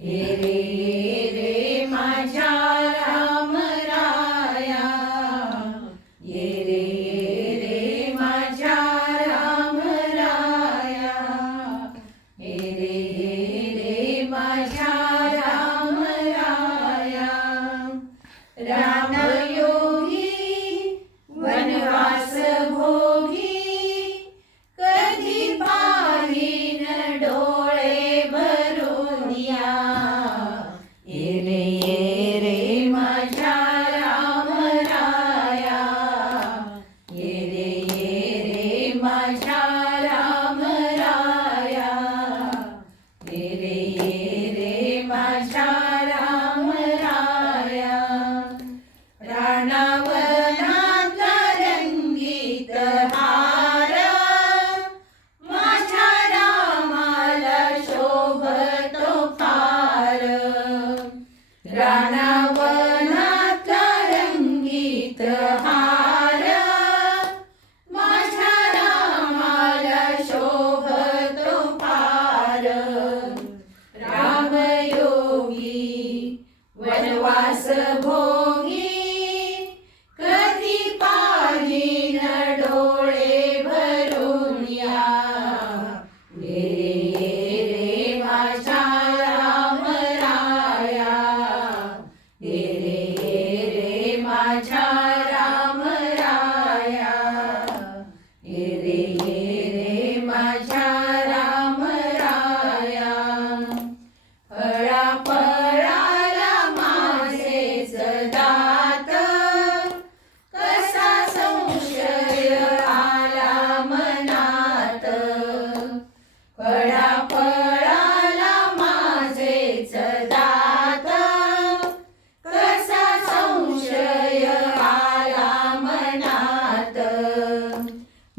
रे माझ्या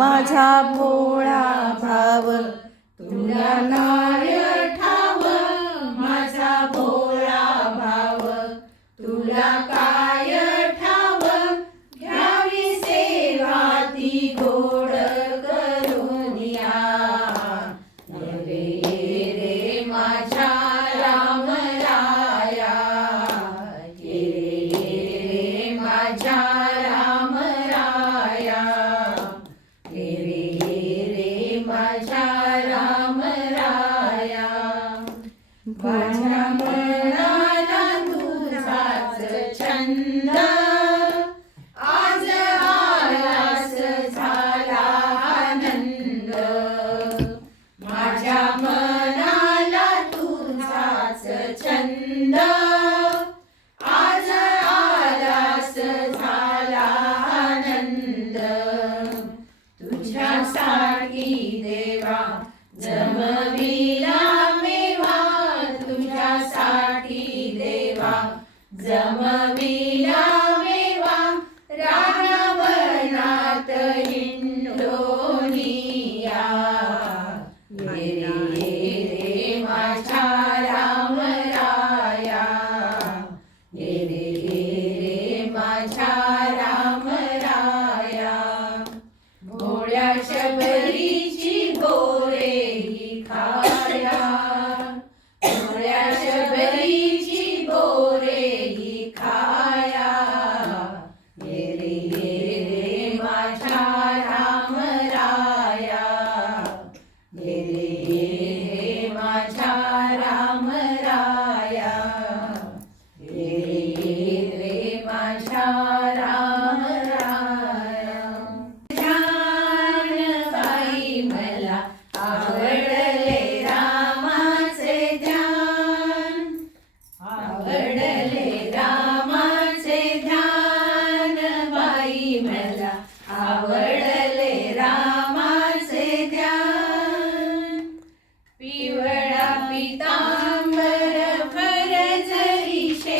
माझा भोळा भाव तुला ना जमविला मेवा रावणात हिंडोनिया. राम राया हे रे माझ्या शबरीची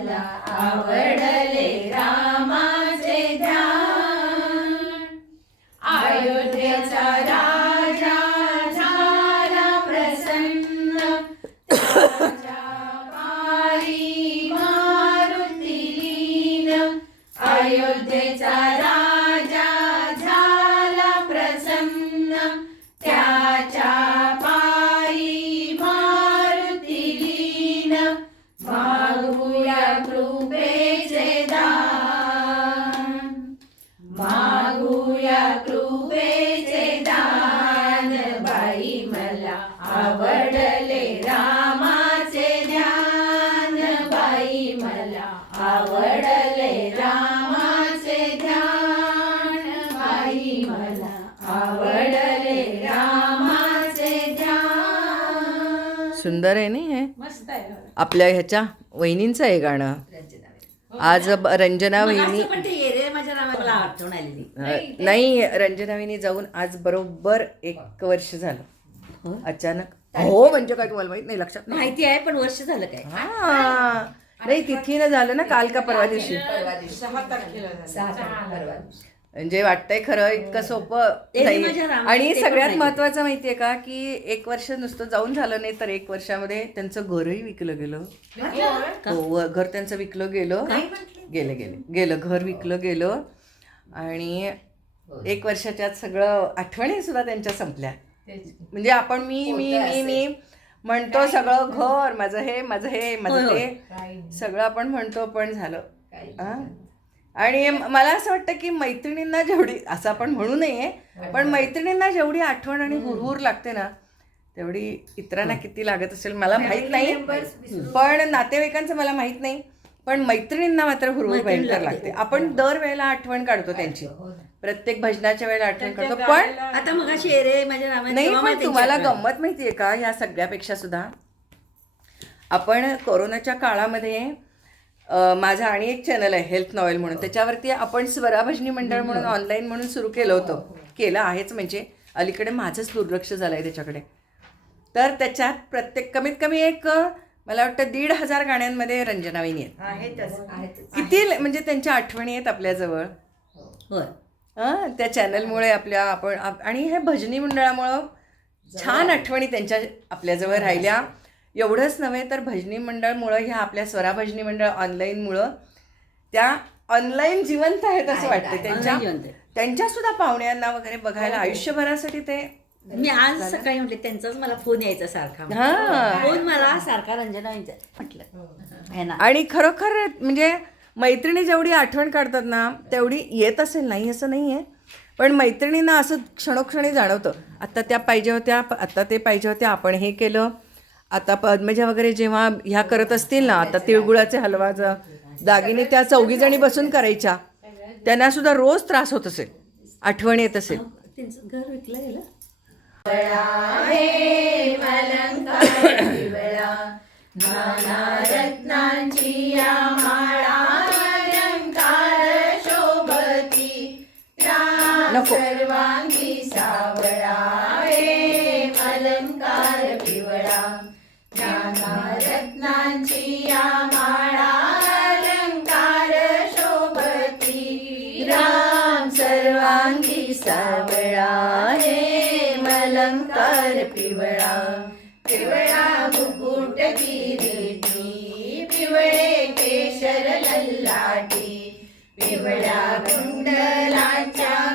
la verdad सुंदर आहे नाही हे? मस्त आहे आपल्या ह्याच्या वहिनींचं आहे गाणं. आज रंजना वहिनी नाही रंजना वहिनी जाऊन आज बरोबर एक वर्ष झालं. अचानक हो म्हणजे काय तुम्हाला माहीत नाही लक्षात नाही. माहिती आहे पण वर्ष झालं काय? हा. नाही तिथीनं झालं ना काल का परवा दिवशी? म्हणजे वाटतंय खरं इतकं सोपं आणि सगळ्यात. महत्वाचं माहितीये का की एक वर्ष नुसतं जाऊन झालं नाही तर एक वर्षामध्ये त्यांचं घरही विकलं गेलं. हो घर त्यांचं विकलं गेलं. गेलं गेलं. गेलं घर विकलं गेलं. आणि एक वर्षाच्या सगळं आठवणी सुद्धा त्यांच्या संपल्या. म्हणजे आपण मी मी मी मी म्हणतो सगळं घर माझं हे माझं हे माझं ते. सगळं आपण म्हणतो पण झालं. हा? आणि मला असं वाटतं की मैत्रिणींना जेवढी असं आपण म्हणू नये पण मैत्रिणींना जेवढी आठवण आणि हुरहुर लागते ना तेवढी इतरांना किती लागत असेल मला माहीत नाही. पण नातेवाईकांचं मला माहीत नाही. पण मैत्रिणींना मात्र हुरहुर मैत्रीण भयंकर लागते. आपण दरवेळेला आठवण काढतो त्यांची. प्रत्येक भजनाच्या वेळेला आठवण काढतो. पण आता मग ये रे माझ्या नाही पण मला तुम्हाला गंमत माहितीये का? या सगळ्यापेक्षा सुद्धा आपण कोरोनाच्या काळामध्ये माझा आणि एक चॅनल आहे हेल्थ नॉवेल म्हणून. त्याच्यावरती आपण स्वरा भजनी मंडळ म्हणून ऑनलाईन म्हणून सुरू केलं होतं. केलं आहेच म्हणजे अलीकडे माझंच दुर्लक्ष झालं आहे त्याच्याकडे. तर त्याच्यात प्रत्येक कमीत कमी एक मला वाटतं दीड हजार गाण्यांमध्ये रंजनाविनी आहेत. किती म्हणजे त्यांच्या आठवणी आहेत आपल्याजवळ. हां. त्या चॅनलमुळे आपल्या आपण आप- आणि हे भजनी मंडळामुळं छान आठवणी त्यांच्या आपल्याजवळ राहिल्या. एवढंच नव्हे तर भजनी मंडळमुळं ह्या आपल्या स्वरा भजनी मंडळ ऑनलाईनमुळं त्या ऑनलाईन जिवंत आहेत असं वाटतं त्यांच्या online जिवंत आहे. त्यांच्या सुद्धा पाहुण्यांना वगैरे बघायला आयुष्यभरासाठी ते मी आज सकाळी म्हटले त्यांचाच मला फोन यायचा सारखा. हां. फोन मला सारखा रंजना म्हटलं. ना? आणि खरोखर म्हणजे मैत्रिणी जेवढी आठवण काढतात ना तेवढी येत असेल नाही असं नाही आहे पण मैत्रिणींना असं क्षणोक्षणी जाणवतं. आता त्या पाहिजे होत्या प- आता ते पाहिजे होत्या आपण हे केलं. आता पद्मजा वगैरे जेव्हा ह्या करत असतील ना आता तिळगुळाचे हलवाचं दागिने त्या चौघीजणी बसून करायच्या त्यांना सुद्धा रोज त्रास होत असेल आठवण येत असेल घर विकलं गेलं अलंकार रत्नांची नको. सावळा हे मलंकार पिवळा. पिवळा मुकुट किरीटी पिवळे केशर लल्लाटी. पिवळ्या कुंडलाच्या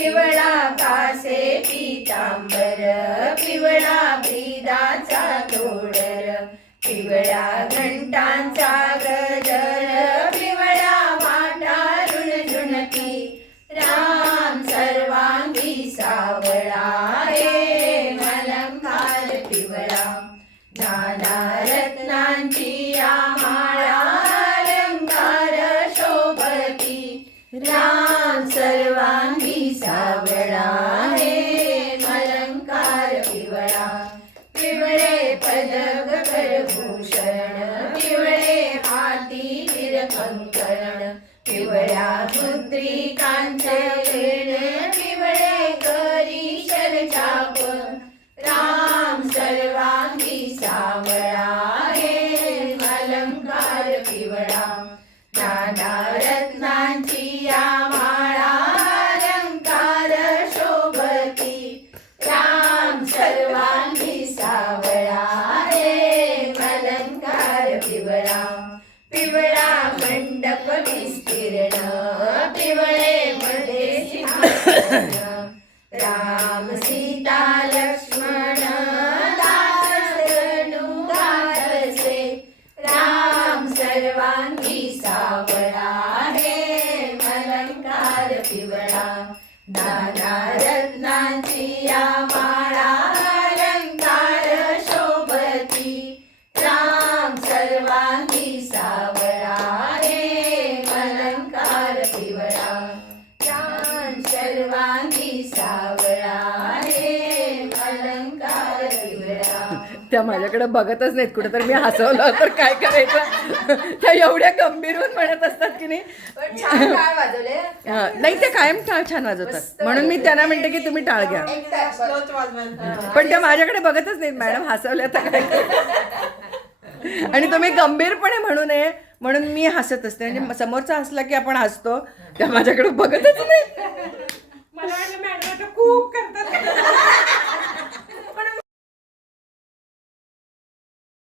पिवळा कासे पितांबर पिवळा ब्रिदाचा तोडर पिवळ्या घंटांचा गजर पिवळ्या वाटा झुणझुणती राम सर्वांगी सावळा हे मलंगाल पिवळा. नाना श्रीकांत लेण पिवळे करी शरचाप राम सर्वांगी सावळा हे अलंकार पिवळा. दादा रत्नांची या माळा अलंकार शोभती. राम सर्वांगी सावळा हे अलंकार पिवळा. पिवळा मंडप विस्तीर्ण രാമ माझ्याकडे बघतच नाहीत कुठे तर मी हसवलं तर काय करायचं? त्या एवढ्या गंभीर होऊन म्हणत असतात की नाही. हा, नाही ते कायम टाळ छान वाजवतात. म्हणून मी त्यांना म्हणते की तुम्ही टाळ घ्या. पण त्या माझ्याकडे बघतच नाहीत. मॅडम हसवल्या तर काय? आणि तुम्ही गंभीरपणे म्हणू नये. म्हणून मी हसत असते. म्हणजे समोरचा हसला की आपण हसतो. त्या माझ्याकडे बघतच नाही. मला वाटलं मॅडम आता खूप करतात.